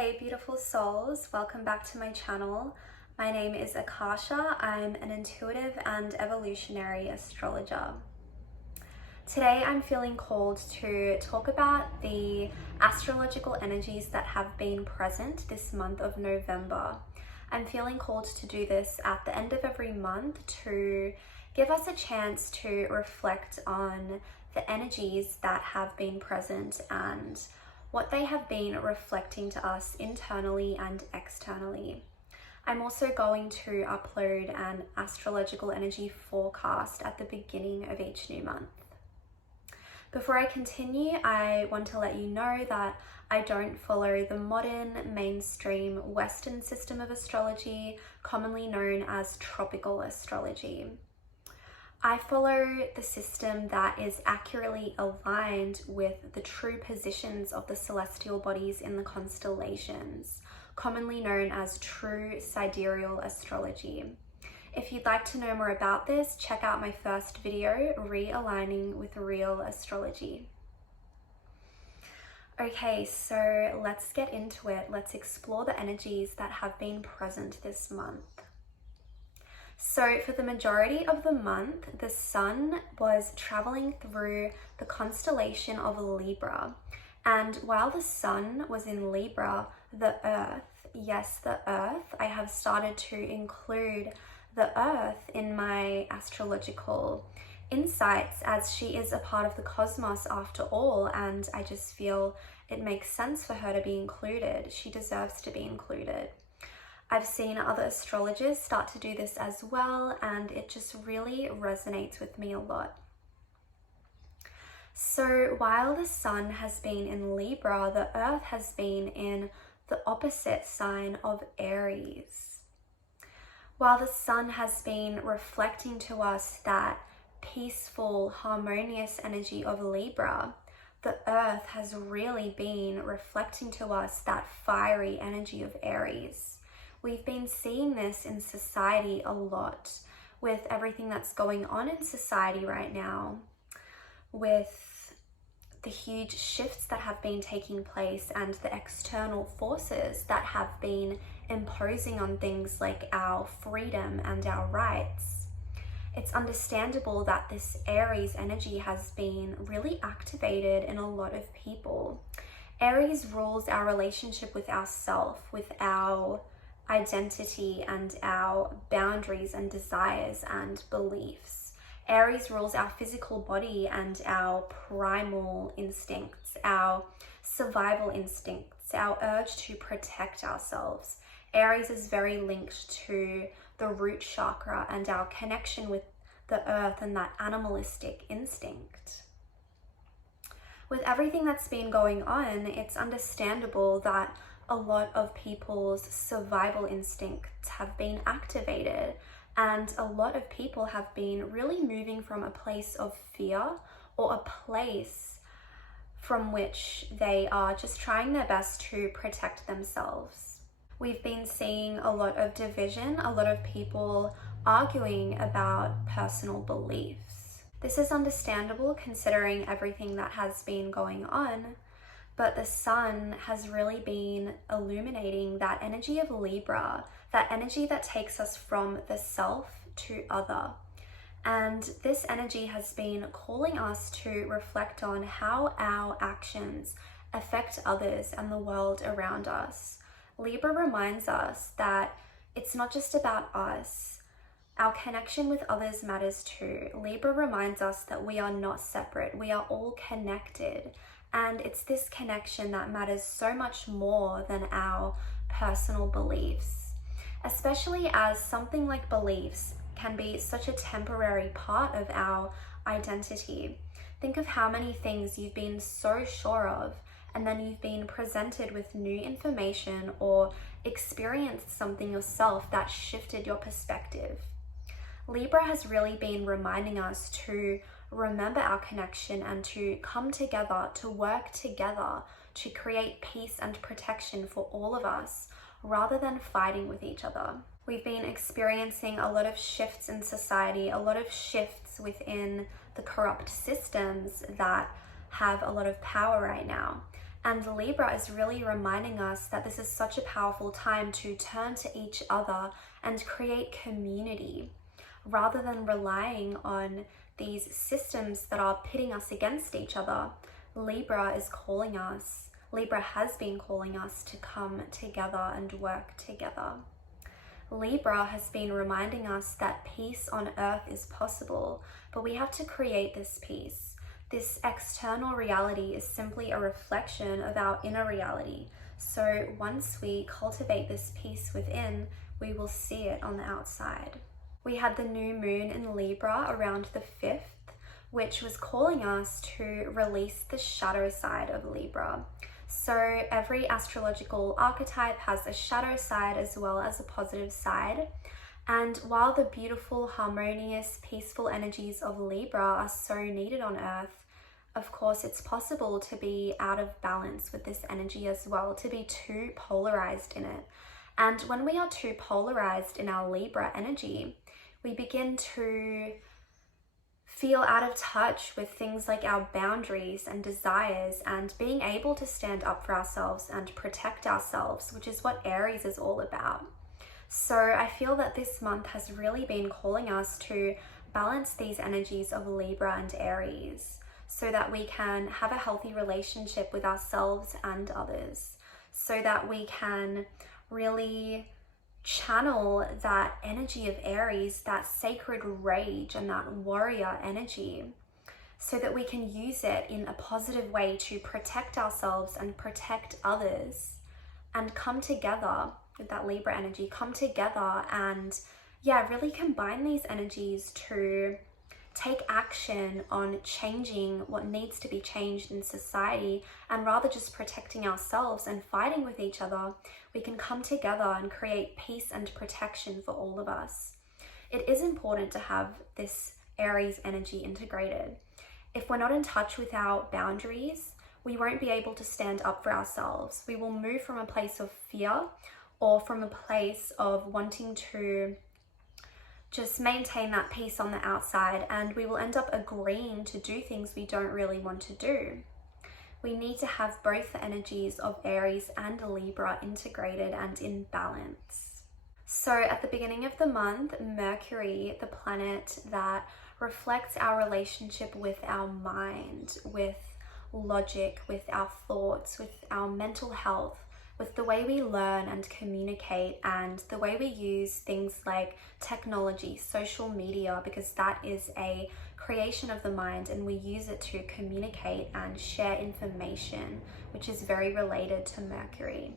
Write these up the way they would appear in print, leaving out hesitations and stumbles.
Hey beautiful souls, welcome back to my channel. My name is Akasha. I'm an intuitive and evolutionary astrologer. Today I'm feeling called to talk about the astrological energies that have been present this month of November. I'm feeling called to do this at the end of every month to give us a chance to reflect on the energies that have been present and what they have been reflecting to us internally and externally. I'm also going to upload an astrological energy forecast at the beginning of each new month. Before I continue, I want to let you know that I don't follow the modern, mainstream Western system of astrology, commonly known as tropical astrology. I follow the system that is accurately aligned with the true positions of the celestial bodies in the constellations, commonly known as true sidereal astrology. If you'd like to know more about this, check out my first video, Realigning with Real Astrology. Okay, so let's get into it. Let's explore the energies that have been present this month. So for the majority of the month, the sun was traveling through the constellation of Libra. And while the sun was in Libra, the earth, yes, the earth, I have started to include the earth in my astrological insights as she is a part of the cosmos after all, and I just feel it makes sense for her to be included. She deserves to be included. I've seen other astrologers start to do this as well, and it just really resonates with me a lot. So while the sun has been in Libra, the earth has been in the opposite sign of Aries. While the sun has been reflecting to us that peaceful, harmonious energy of Libra, the earth has really been reflecting to us that fiery energy of Aries. We've been seeing this in society a lot with everything that's going on in society right now, with the huge shifts that have been taking place and the external forces that have been imposing on things like our freedom and our rights. It's understandable that this Aries energy has been really activated in a lot of people. Aries rules our relationship with ourself, with our identity and our boundaries and desires and beliefs. Aries rules our physical body and our primal instincts, our survival instincts, our urge to protect ourselves. Aries is very linked to the root chakra and our connection with the earth and that animalistic instinct. With everything that's been going on, it's understandable that a lot of people's survival instincts have been activated, and a lot of people have been really moving from a place of fear or a place from which they are just trying their best to protect themselves. We've been seeing a lot of division, a lot of people arguing about personal beliefs. This is understandable considering everything that has been going on. But the sun has really been illuminating that energy of Libra, that energy that takes us from the self to other. And this energy has been calling us to reflect on how our actions affect others and the world around us. Libra reminds us that it's not just about us. Our connection with others matters too. Libra reminds us that we are not separate. We are all connected. And it's this connection that matters so much more than our personal beliefs, especially as something like beliefs can be such a temporary part of our identity. Think of how many things you've been so sure of, and then you've been presented with new information or experienced something yourself that shifted your perspective. Libra has really been reminding us to remember our connection and to come together, to work together, to create peace and protection for all of us, rather than fighting with each other. We've been experiencing a lot of shifts in society, a lot of shifts within the corrupt systems that have a lot of power right now. And Libra is really reminding us that this is such a powerful time to turn to each other and create community rather than relying on these systems that are pitting us against each other. Libra has been calling us to come together and work together. Libra has been reminding us that peace on earth is possible, but we have to create this peace. This external reality is simply a reflection of our inner reality. So once we cultivate this peace within, we will see it on the outside. We had the new moon in Libra around the 5th, which was calling us to release the shadow side of Libra. So every astrological archetype has a shadow side as well as a positive side. And while the beautiful, harmonious, peaceful energies of Libra are so needed on earth, of course, it's possible to be out of balance with this energy as well, to be too polarized in it. And when we are too polarized in our Libra energy, we begin to feel out of touch with things like our boundaries and desires and being able to stand up for ourselves and protect ourselves, which is what Aries is all about. So I feel that this month has really been calling us to balance these energies of Libra and Aries so that we can have a healthy relationship with ourselves and others, so that we can really channel that energy of Aries, that sacred rage and that warrior energy, so that we can use it in a positive way to protect ourselves and protect others, and come together with that Libra energy, come together and really combine these energies to take action on changing what needs to be changed in society. And rather just protecting ourselves and fighting with each other, we can come together and create peace and protection for all of us. It is important to have this Aries energy integrated. If we're not in touch with our boundaries, we won't be able to stand up for ourselves. We will move from a place of fear or from a place of wanting to just maintain that peace on the outside, and we will end up agreeing to do things we don't really want to do. We need to have both the energies of Aries and Libra integrated and in balance. So at the beginning of the month, Mercury, the planet that reflects our relationship with our mind, with logic, with our thoughts, with our mental health, with the way we learn and communicate, and the way we use things like technology, social media, because that is a creation of the mind and we use it to communicate and share information, which is very related to Mercury.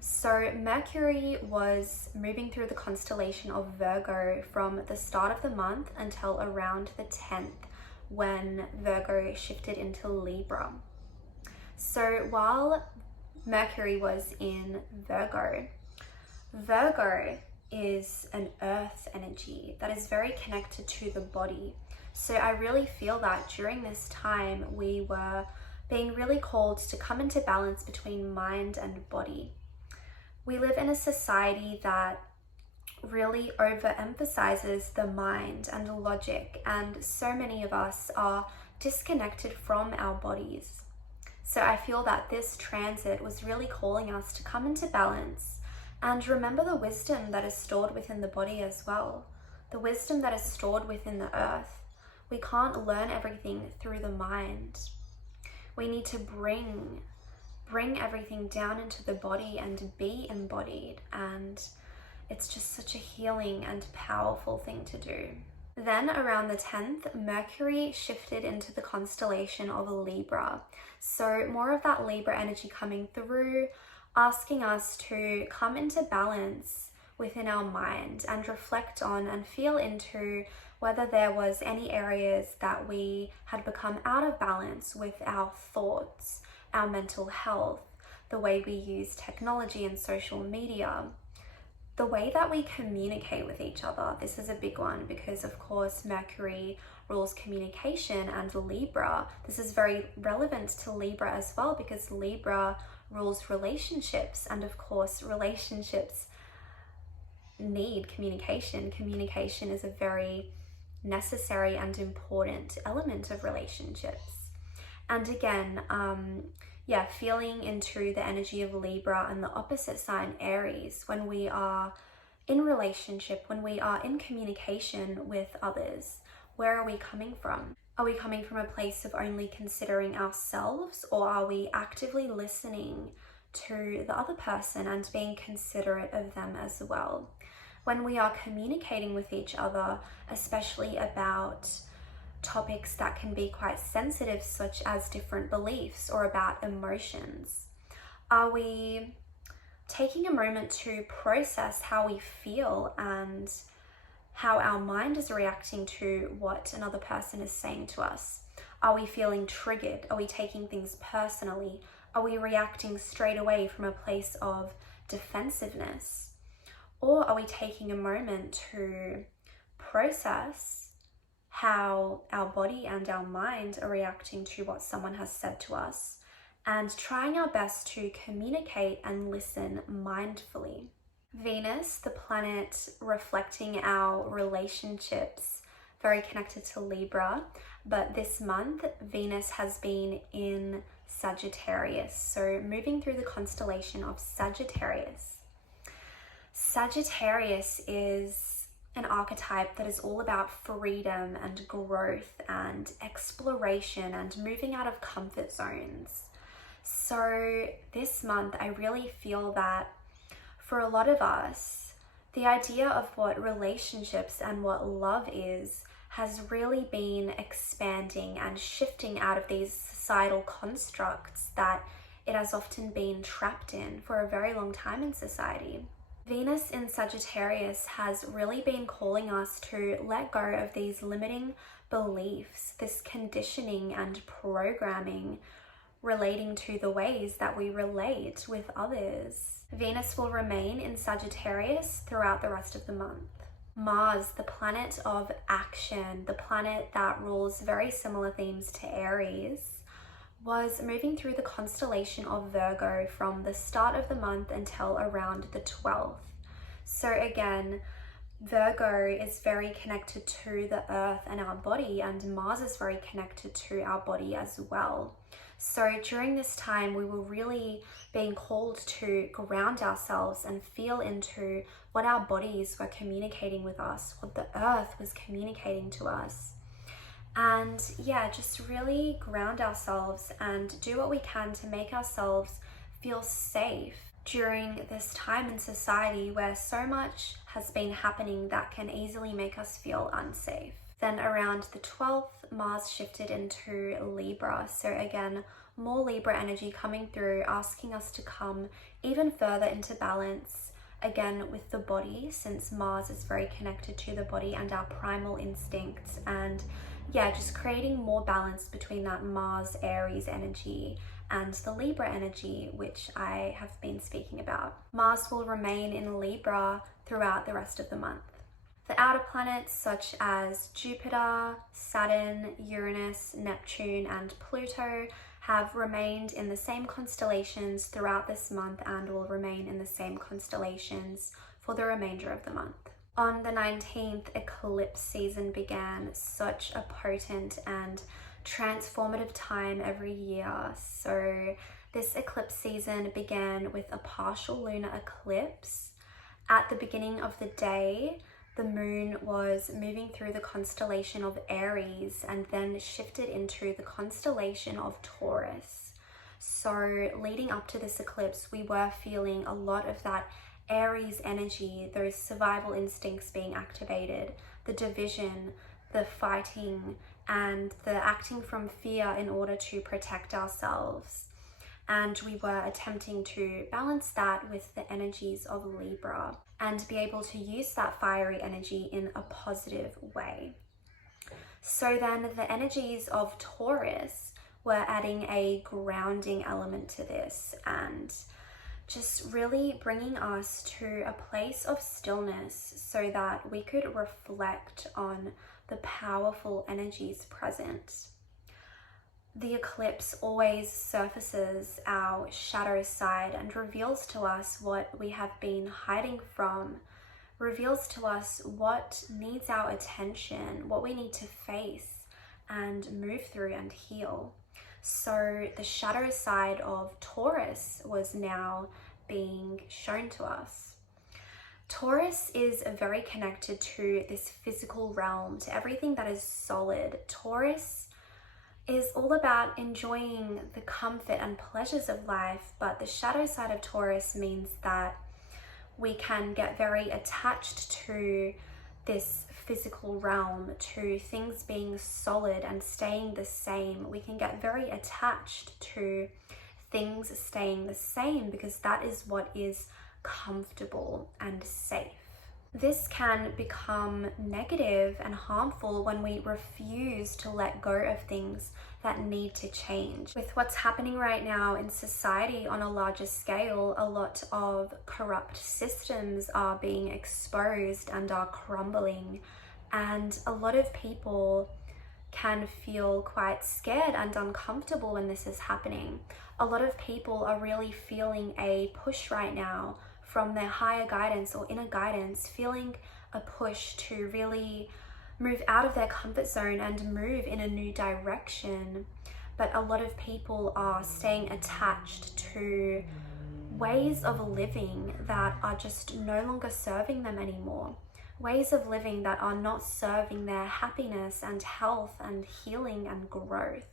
So Mercury was moving through the constellation of Virgo from the start of the month until around the 10th, when Virgo shifted into Libra. So while Mercury was in Virgo, Virgo is an earth energy that is very connected to the body. So I really feel that during this time we were being really called to come into balance between mind and body. We live in a society that really overemphasizes the mind and logic, and so many of us are disconnected from our bodies. So I feel that this transit was really calling us to come into balance and remember the wisdom that is stored within the body as well, the wisdom that is stored within the earth. We can't learn everything through the mind. We need to bring everything down into the body and be embodied, and it's just such a healing and powerful thing to do. Then around the 10th, Mercury shifted into the constellation of Libra. So more of that Libra energy coming through, asking us to come into balance within our mind and reflect on and feel into whether there was any areas that we had become out of balance with our thoughts, our mental health, the way we use technology and social media, the way that we communicate with each other. This is a big one because, of course, Mercury rules communication, and Libra, this is very relevant to Libra as well because Libra rules relationships, and of course, relationships need communication. Communication is a very necessary and important element of relationships. And again, feeling into the energy of Libra and the opposite sign Aries when we are in relationship, when we are in communication with others. Where are we coming from? Are we coming from a place of only considering ourselves, or are we actively listening to the other person and being considerate of them as well? When we are communicating with each other, especially about topics that can be quite sensitive, such as different beliefs or about emotions, are we taking a moment to process how we feel and how our mind is reacting to what another person is saying to us? Are we feeling triggered? Are we taking things personally? Are we reacting straight away from a place of defensiveness? Or are we taking a moment to process how our body and our mind are reacting to what someone has said to us, and trying our best to communicate and listen mindfully? Venus, the planet reflecting our relationships, very connected to Libra, but this month Venus has been in Sagittarius, so moving through the constellation of Sagittarius. Sagittarius is an archetype that is all about freedom and growth and exploration and moving out of comfort zones. So this month I really feel that for a lot of us, the idea of what relationships and what love is has really been expanding and shifting out of these societal constructs that it has often been trapped in for a very long time in society. Venus in Sagittarius has really been calling us to let go of these limiting beliefs, this conditioning and programming relating to the ways that we relate with others. Venus will remain in Sagittarius throughout the rest of the month. Mars, the planet of action, the planet that rules very similar themes to Aries, was moving through the constellation of Virgo from the start of the month until around the 12th. So again, Virgo is very connected to the earth and our body, and Mars is very connected to our body as well. So during this time, we were really being called to ground ourselves and feel into what our bodies were communicating with us, what the earth was communicating to us. And just really ground ourselves and do what we can to make ourselves feel safe during this time in society where so much has been happening that can easily make us feel unsafe. Then around the 12th, Mars shifted into Libra. So again, more Libra energy coming through, asking us to come even further into balance, again with the body, since Mars is very connected to the body and our primal instincts, and just creating more balance between that Mars Aries energy and the Libra energy, which I have been speaking about. Mars will remain in Libra throughout the rest of the month. The outer planets such as Jupiter, Saturn, Uranus, Neptune, and Pluto have remained in the same constellations throughout this month and will remain in the same constellations for the remainder of the month. On the 19th, eclipse season began, such a potent and transformative time every year. So this eclipse season began with a partial lunar eclipse. At the beginning of the day, the moon was moving through the constellation of Aries and then shifted into the constellation of Taurus. So leading up to this eclipse, we were feeling a lot of that Aries energy, those survival instincts being activated, the division, the fighting, and the acting from fear in order to protect ourselves. And we were attempting to balance that with the energies of Libra and be able to use that fiery energy in a positive way. So then the energies of Taurus were adding a grounding element to this and just really bringing us to a place of stillness so that we could reflect on the powerful energies present. The eclipse always surfaces our shadow side and reveals to us what we have been hiding from, reveals to us what needs our attention, what we need to face and move through and heal. So the shadow side of Taurus was now being shown to us. Taurus is very connected to this physical realm, to everything that is solid. Taurus is all about enjoying the comfort and pleasures of life, but the shadow side of Taurus means that we can get very attached to this physical realm, to things being solid and staying the same. We can get very attached to things staying the same because that is what is comfortable and safe. This can become negative and harmful when we refuse to let go of things that need to change. With what's happening right now in society on a larger scale, a lot of corrupt systems are being exposed and are crumbling, and a lot of people can feel quite scared and uncomfortable when this is happening. A lot of people are really feeling a push right now from their higher guidance or inner guidance, feeling a push to really move out of their comfort zone and move in a new direction. But a lot of people are staying attached to ways of living that are just no longer serving them anymore. Ways of living that are not serving their happiness and health and healing and growth.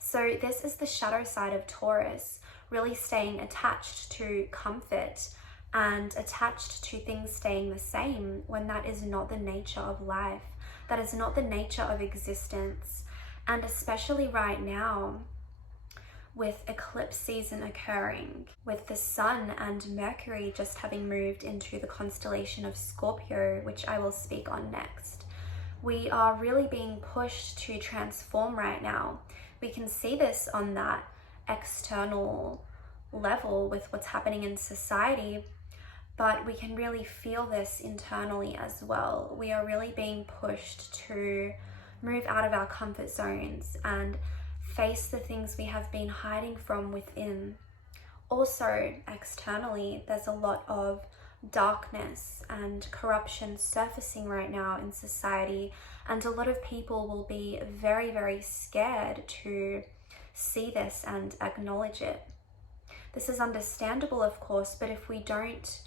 So this is the shadow side of Taurus, really staying attached to comfort and attached to things staying the same when that is not the nature of life. That is not the nature of existence. And especially right now, with eclipse season occurring, with the Sun and Mercury just having moved into the constellation of Scorpio, which I will speak on next, we are really being pushed to transform right now. We can see this on that external level with what's happening in society, but we can really feel this internally as well. We are really being pushed to move out of our comfort zones and face the things we have been hiding from within. Also, externally, there's a lot of darkness and corruption surfacing right now in society, and a lot of people will be very, very scared to see this and acknowledge it. This is understandable, of course, but if we don't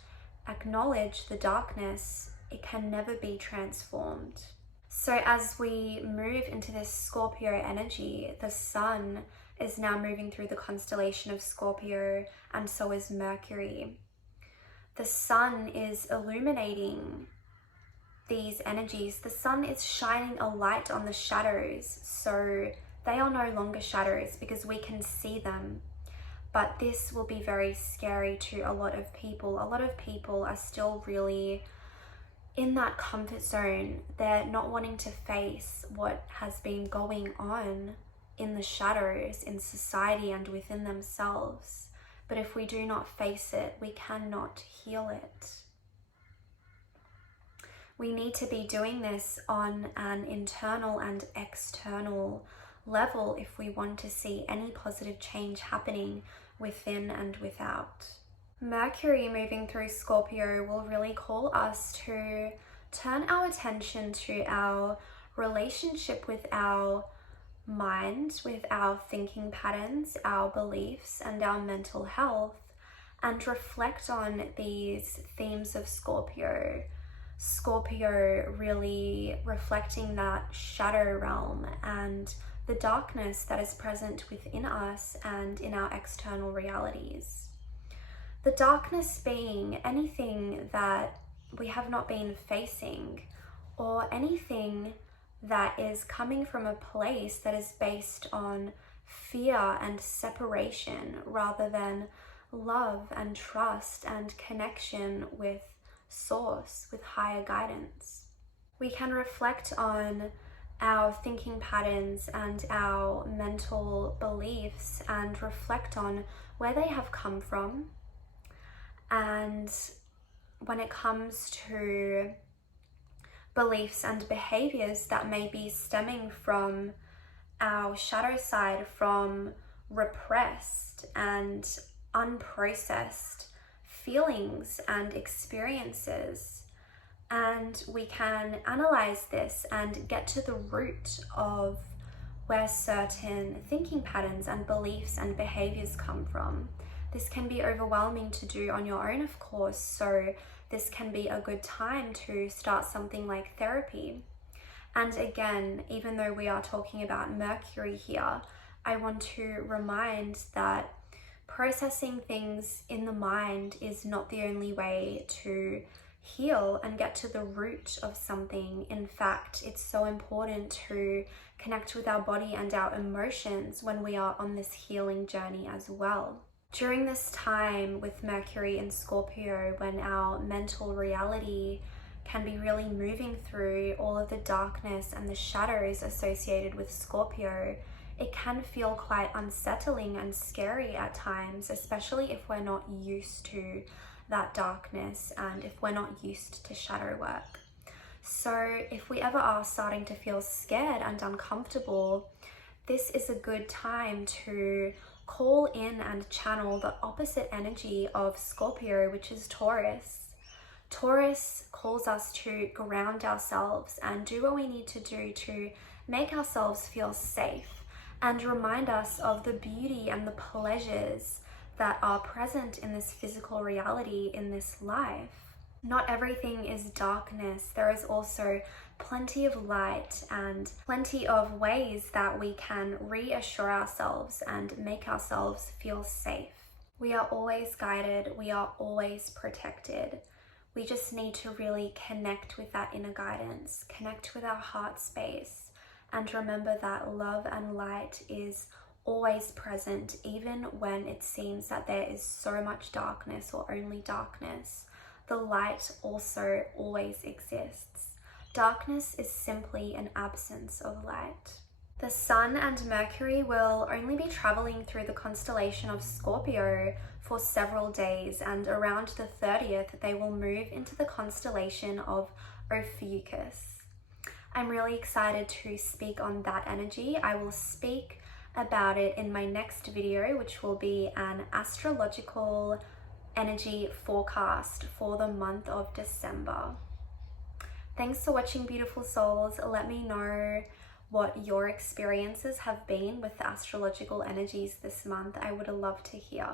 acknowledge the darkness, it can never be transformed. So as we move into this Scorpio energy, the Sun is now moving through the constellation of Scorpio, and so is Mercury. The Sun is illuminating these energies. The Sun is shining a light on the shadows, so they are no longer shadows because we can see them. But this will be very scary to a lot of people. A lot of people are still really in that comfort zone. They're not wanting to face what has been going on in the shadows, in society and within themselves. But if we do not face it, we cannot heal it. We need to be doing this on an internal and external level if we want to see any positive change happening within and without. Mercury moving through Scorpio will really call us to turn our attention to our relationship with our mind, with our thinking patterns, our beliefs, and our mental health, and reflect on these themes of Scorpio. Scorpio really reflecting that shadow realm and the darkness that is present within us and in our external realities. The darkness being anything that we have not been facing, or anything that is coming from a place that is based on fear and separation rather than love and trust and connection with source, with higher guidance. We can reflect on our thinking patterns and our mental beliefs and reflect on where they have come from. And when it comes to beliefs and behaviors that may be stemming from our shadow side, from repressed and unprocessed feelings and experiences, and we can analyze this and get to the root of where certain thinking patterns and beliefs and behaviors come from. This can be overwhelming to do on your own, of course, so this can be a good time to start something like therapy. And again, even though we are talking about Mercury here, I want to remind that processing things in the mind is not the only way to heal and get to the root of something. In fact, it's so important to connect with our body and our emotions when we are on this healing journey as well. During this time with Mercury in Scorpio, when our mental reality can be really moving through all of the darkness and the shadows associated with Scorpio, it can feel quite unsettling and scary at times, especially if we're not used to that darkness and if we're not used to shadow work. So if we ever are starting to feel scared and uncomfortable, this is a good time to call in and channel the opposite energy of Scorpio, which is Taurus. Taurus calls us to ground ourselves and do what we need to do to make ourselves feel safe and remind us of the beauty and the pleasures that are present in this physical reality in this life. Not everything is darkness. There is also plenty of light and plenty of ways that we can reassure ourselves and make ourselves feel safe. We are always guided. We are always protected. We just need to really connect with that inner guidance, connect with our heart space, and remember that love and light is always present, even when it seems that there is so much darkness or only darkness. The light also always exists. Darkness is simply an absence of light. The Sun and Mercury will only be traveling through the constellation of Scorpio for several days, and around the 30th they will move into the constellation of Ophiuchus. I'm really excited to speak on that energy. I will speak about it in my next video, which will be an astrological energy forecast for the month of December. Thanks for watching, beautiful souls. Let me know what your experiences have been with the astrological energies this month. I would love to hear.